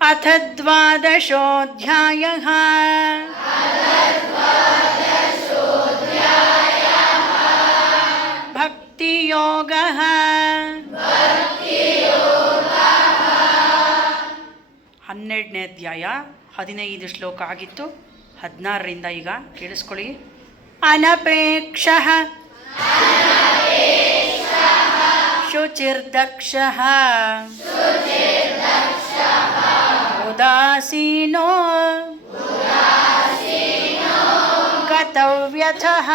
अथ द्वादशोऽध्यायः। भक्तियोगः। 12ನೇ ಅಧ್ಯಾಯ 15 ಶ್ಲೋಕ ಆಗಿತ್ತು. 16ರಿಂದ ಈಗ ಕೇಳಿಸ್ಕೊಳ್ಳಿ. ಅನಪೇಕ್ಷಃ ಶುಚಿರ್ದಕ್ಷಃ ಉದಾಸೀನೋ ಗತವ್ಯಥಃ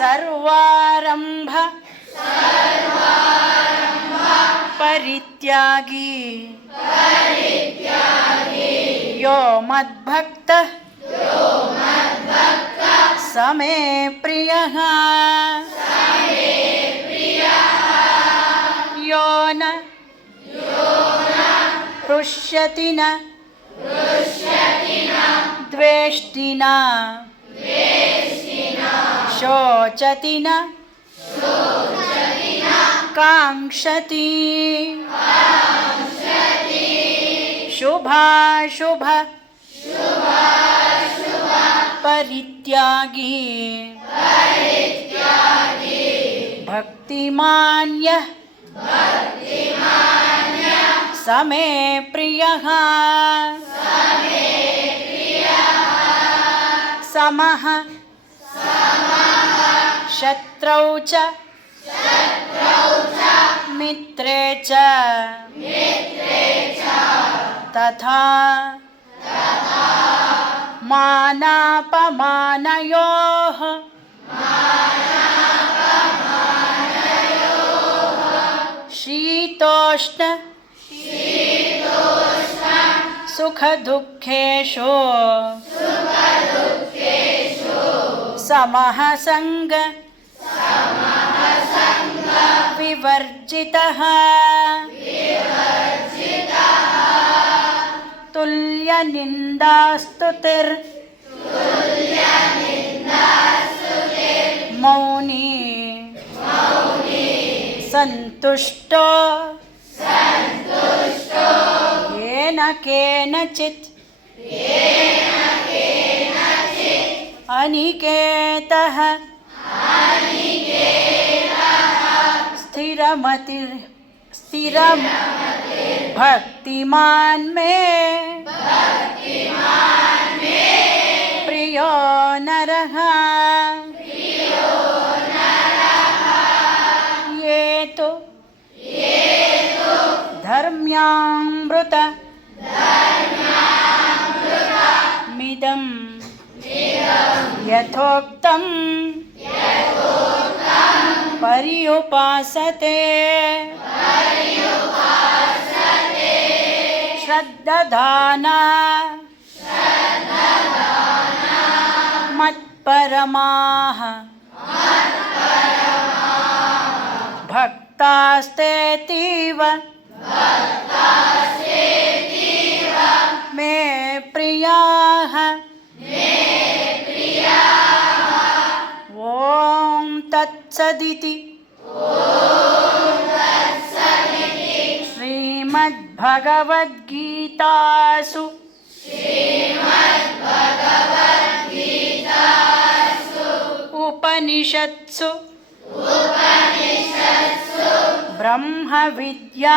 ಸರ್ವಾರಂಭ ಪರಿತ್ಯಾಗಿ ಯೋ ಮದ್ಭಕ್ತಃ ಸಮೇ ಪ್ರಿಯಃ ಯೋ ನ ಪೃಷ್ಯತಿ ನ ದ್ವೇಷ್ಟಿ ನ ಶೋಚತಿ ನ ಕಾಂಕ್ಷತಿ ಶುಭಾಶುಭ ಪರಿತ್ಯಾಗಿ ಭಕ್ತಿಮಾನ್ಯಃ ಸಮೇ ಪ್ರಿಯಃ ಸಮಃ ಶತ್ರೌ ಚ ಮಿತ್ರೇ ಚ ತಥಾ ಮಾನಾಪಮಾನಯೋಃ ಶೀತೋಷ್ಣ ಸುಖದುಃಖೇಷು ಸಮಃ ಸಂಗ ವಿವರ್ಜಿತಃ ತುಲ್ಯನಿಂದಾಸ್ತುತಿರ್ ಮೌನಿ ಸಂತುಷ್ಟೋ ಯೇನ ಕೇನಚಿತ್ ಅನಿಕೇತಃ ಸ್ಥಿರ ಭಕ್ತಿಮಾನ್ ಮೇ ಪ್ರಿಯೋ ನರಃ ಯೇತು ಧರ್ಮ್ಯಾಮೃತ ಮಿದಂ ಯಥೋಕ್ತಂ ಪರ್ಯುಪಾಸತೆ ಶ್ರದ್ಧಾನ ಮತ್ಪರಮಾಃ ಭಕ್ತಾಸ್ತೇತೀವ ಮೇ ಪ್ರಿಯಾಃ ಓಂ ತತ್ಸದಿತಿ ಶ್ರೀಮದ್ಭಗವದ್ಗೀತಾಸು ಉಪನಿಷತ್ಸು ಬ್ರಹ್ಮವಿದ್ಯಾಯಾಂ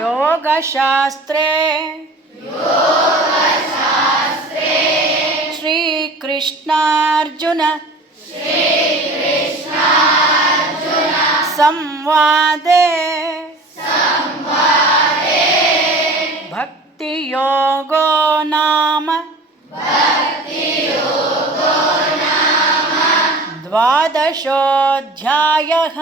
ಯೋಗಶಾಸ್ತ್ರೇ ಶ್ರೀಕೃಷ್ಣಾರ್ಜುನ ಸಂವಾದೇ ಭಕ್ತಿಯೋಗೋ ನಾಮ 12 ಅಧ್ಯಾಯಃ.